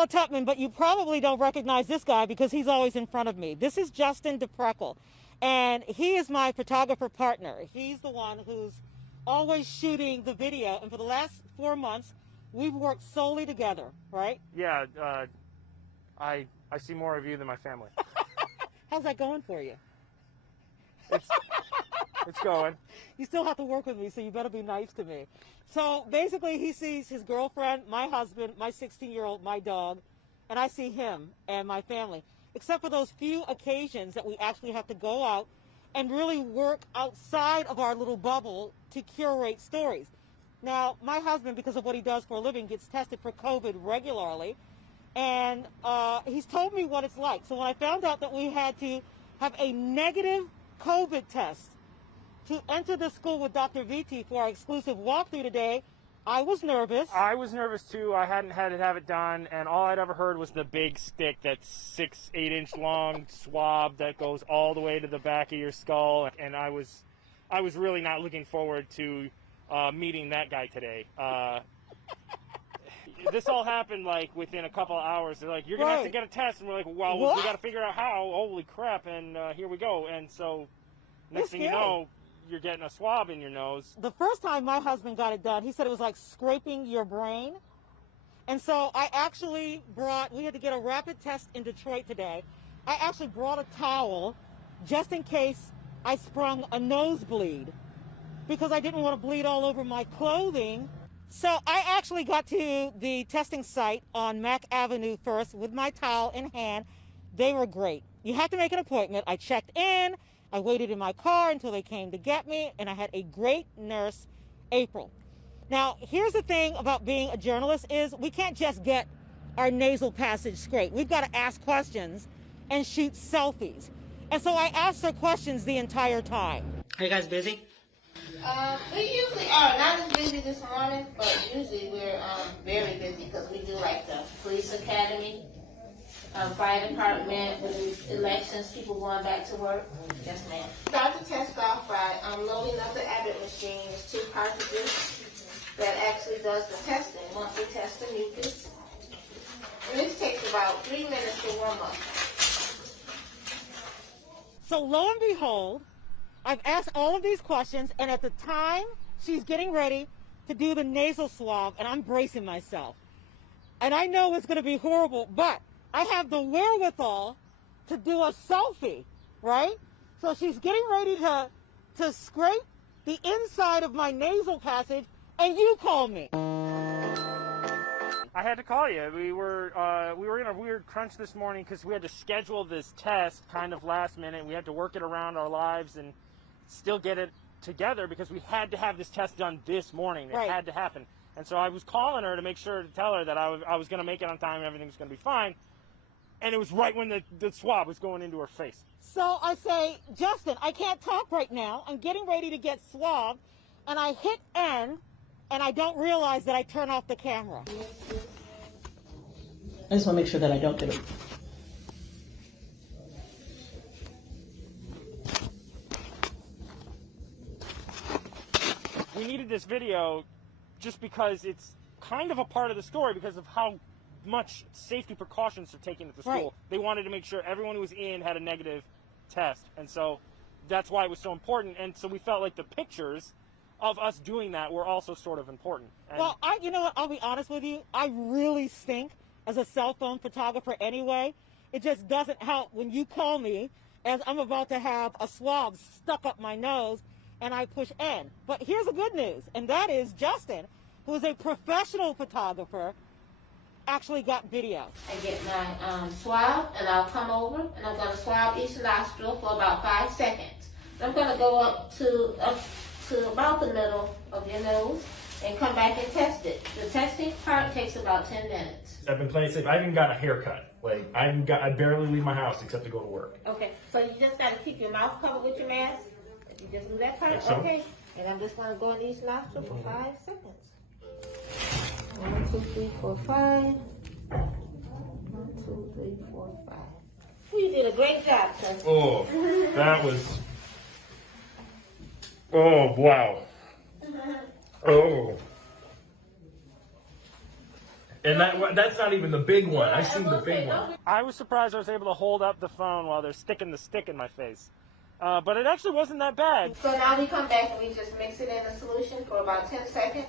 Paula Tutman, but you probably don't recognize this guy because he's always in front of me. This is Justin DePreckle, and he is my photographer partner. He's the one who's always shooting the video, and for the last 4 months, we've worked solely together, right? Yeah, I see more of you than my family. How's that going for you? It's going. You still have to work with me, so you better be nice to me. So basically, he sees his girlfriend, my husband, my 16-year-old, my dog, and I see him and my family, except for those few occasions that we actually have to go out and really work outside of our little bubble to curate stories. Now, my husband, because of what he does for a living, gets tested for COVID regularly, and he's told me what it's like. So when I found out that we had to have a negative COVID test to enter the school with Dr. Vitti for our exclusive walkthrough today, I was nervous. I was nervous too. I hadn't had to have it done, and all I'd ever heard was the big stick that's 8-inch long swab that goes all the way to the back of your skull, and I was really not looking forward to meeting that guy today. This all happened like within a couple of hours. They're like, "You're gonna have to get a test," and we're like, "Well, what? We got to figure out how." Holy crap! And here we go. And so, next thing you know, you're getting a swab in your nose. The first time my husband got it done, he said it was like scraping your brain. And so I actually we had to get a rapid test in Detroit today. I actually brought a towel just in case I sprung a nosebleed because I didn't want to bleed all over my clothing. So I actually got to the testing site on Mack Avenue first with my towel in hand. They were great. You have to make an appointment. I checked in. I waited in my car until they came to get me, and I had a great nurse, April. Now, here's the thing about being a journalist is we can't just get our nasal passage straight. We've got to ask questions and shoot selfies. And so I asked her questions the entire time. Are you guys busy? We usually are not as busy this morning, but usually we're very busy because we do like the police academy, fire department, with elections, people going back to work. Yes, ma'am. Start the test off by loading up the Abbott machine. There's 2 cartridges that actually does the testing once we test the mucus. And this takes about 3 minutes to warm up. So lo and behold, I've asked all of these questions, and at the time, she's getting ready to do the nasal swab, and I'm bracing myself. And I know it's going to be horrible, but I have the wherewithal to do a selfie, right? So she's getting ready to scrape the inside of my nasal passage, and you call me. I had to call you. We were in a weird crunch this morning because we had to schedule this test kind of last minute. We had to work it around our lives and still get it together because we had to have this test done this morning. It had to happen. And so I was calling her to make sure to tell her that I was going to make it on time and everything was going to be fine. And it was right when the swab was going into her face. So I say, Justin, I can't talk right now. I'm getting ready to get swabbed. And I hit N, and I don't realize that I turn off the camera. I just want to make sure that I don't get it. We needed this video just because it's kind of a part of the story because of how much safety precautions are taken at the school. Right. They wanted to make sure everyone who was in had a negative test. And so that's why it was so important. And so we felt like the pictures of us doing that were also sort of important. And well, you know what? I'll be honest with you. I really stink as a cell phone photographer anyway. It just doesn't help when you call me as I'm about to have a swab stuck up my nose and I push N. But here's the good news, and that is Justin, who is a professional photographer, actually got video. I get my swab, and I'll come over, and I'm going to swab each nostril for about 5 seconds. I'm going to go up to about the middle of your nose and come back and test it. The testing part takes about 10 minutes. I've been playing safe. I even got a haircut. Like I barely leave my house except to go to work. Okay, so you just got to keep your mouth covered with your mask. You just do that part, so. Okay. And I'm just going to go in each nostril for 5 seconds. 1, 2, 3, 4, 5. 1, 2, 3, 4, 5. You did a great job, sir. Oh, that was. Oh wow. Oh. And that's not even the big one. I've seen the big one. I was surprised I was able to hold up the phone while they're sticking the stick in my face. But it actually wasn't that bad. So now we come back and we just mix it in the solution for about 10 seconds.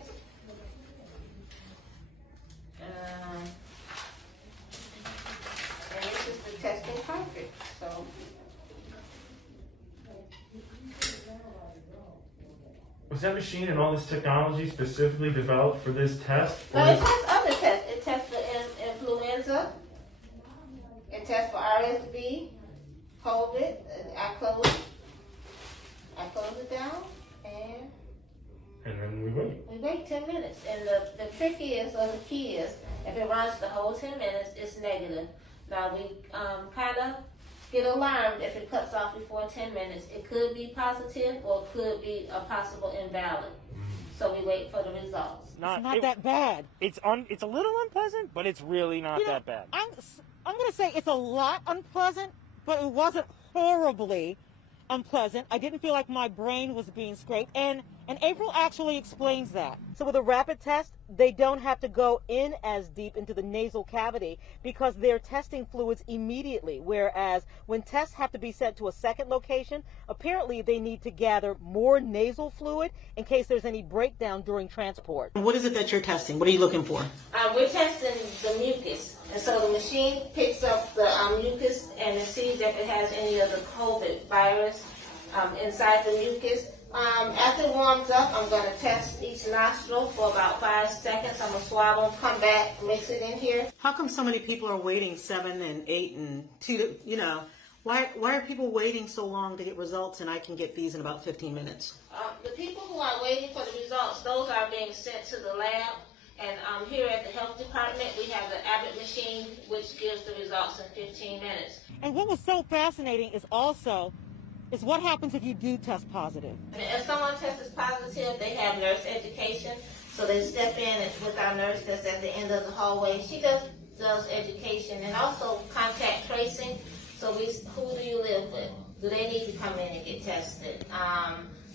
And this is the testing cartridge. So Was that machine and all this technology specifically developed for this test? no, it tests other tests. It tests for influenza. It tests for RSV, COVID. I close it down and then we wait. we wait 10 minutes. And the trick is, or the key is, if it runs the whole 10 minutes, it's negative. Now we kind of get alarmed if it cuts off before 10 minutes. It could be positive or it could be a possible invalid. So we wait for the results. It's not that bad. It's a little unpleasant, but it's really not that bad. I'm going to say it's a lot unpleasant, but it wasn't horribly unpleasant. I didn't feel like my brain was being scraped, and April actually explains that. So with a rapid test, they don't have to go in as deep into the nasal cavity because they're testing fluids immediately, whereas when tests have to be sent to a second location, apparently they need to gather more nasal fluid in case there's any breakdown during transport. What is it that you're testing? What are you looking for? We're testing the mucus. And so the machine picks up the mucus and it sees if it has any of the COVID virus inside the mucus. After it warms up, I'm going to test each nostril for about 5 seconds. I'm going to swallow, come back, mix it in here. How come so many people are waiting 7 and 8 and 2? Why are people waiting so long to get results and I can get these in about 15 minutes? The people who are waiting for the results, those are being sent to the lab. And here at the health department, we have the Abbott machine, which gives the results in 15 minutes. And what was so fascinating is what happens if you do test positive. If someone tests positive, they have nurse education. So they step in with our nurse that's at the end of the hallway. She does education and also contact tracing. So who do you live with? Do they need to come in and get tested?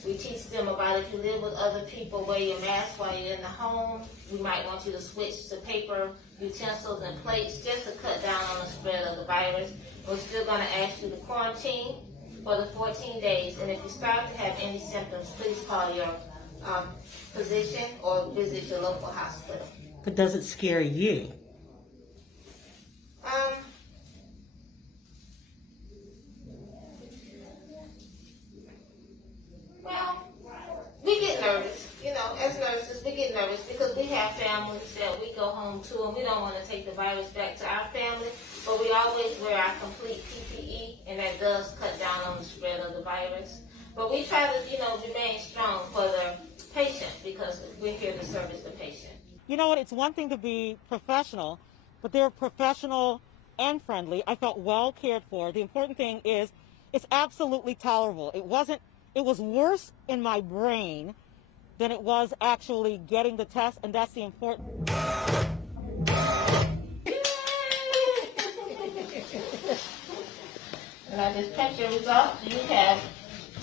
We teach them about if you live with other people, wear your mask while you're in the home. We might want you to switch to paper utensils and plates just to cut down on the spread of the virus. We're still going to ask you to quarantine for the 14 days. And if you start to have any symptoms, please call your physician or visit your local hospital. But does it scare you? Well, we get nervous. As nurses, we get nervous because we have families that we go home to and we don't want to take the virus back to our family. But we always wear our complete PPE, and that does cut down on the spread of the virus. But we try to, remain strong for the patient because we're here to service the patient. You know what? It's one thing to be professional, but they're professional and friendly. I felt well cared for. The important thing is it's absolutely tolerable. It was worse in my brain than it was actually getting the test, and that's the important. And I just print your results. You have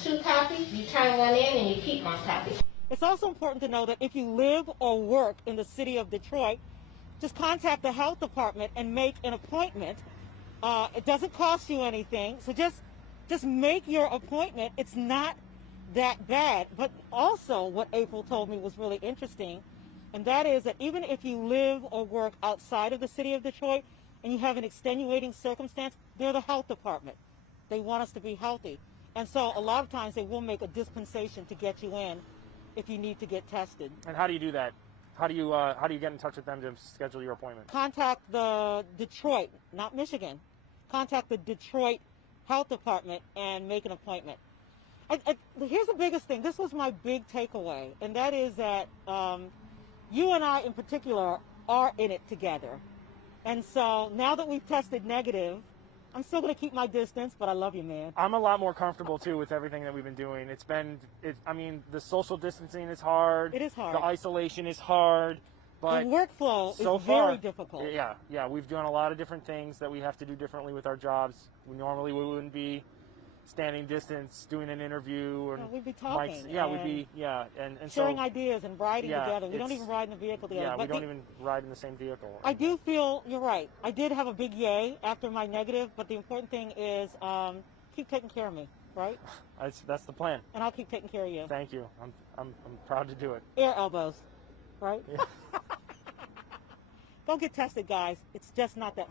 2 copies. You turn one in and you keep 1 copy. It's also important to know that if you live or work in the city of Detroit, just contact the health department and make an appointment. It doesn't cost you anything, so just make your appointment. It's not that bad. But also what April told me was really interesting, and that is that even if you live or work outside of the city of Detroit and you have an extenuating circumstance, they're the health department. They want us to be healthy. And so a lot of times they will make a dispensation to get you in if you need to get tested. And how do you do that? How do you get in touch with them to schedule your appointment? Contact the Detroit, not Michigan. Contact the Detroit Health Department and make an appointment. Here's the biggest thing. This was my big takeaway, and that is that you and I in particular are in it together. And so now that we've tested negative, I'm still going to keep my distance, but I love you, man. I'm a lot more comfortable, too, with everything that we've been doing. The social distancing is hard. It is hard. The isolation is hard. But the workflow so is far, very difficult. Yeah. We've done a lot of different things that we have to do differently with our jobs. Normally we wouldn't be standing distance, doing an interview, and we'd be talking. we'd be and sharing so, ideas and riding together. We don't it's- even ride in the vehicle together. Yeah, But we don't even ride in the same vehicle. I do feel you're right. I did have a big yay after my negative, but the important thing is keep taking care of me, right? That's the plan. And I'll keep taking care of you. Thank you. I'm proud to do it. Air elbows, right? Yeah. Don't get tested, guys. It's just not that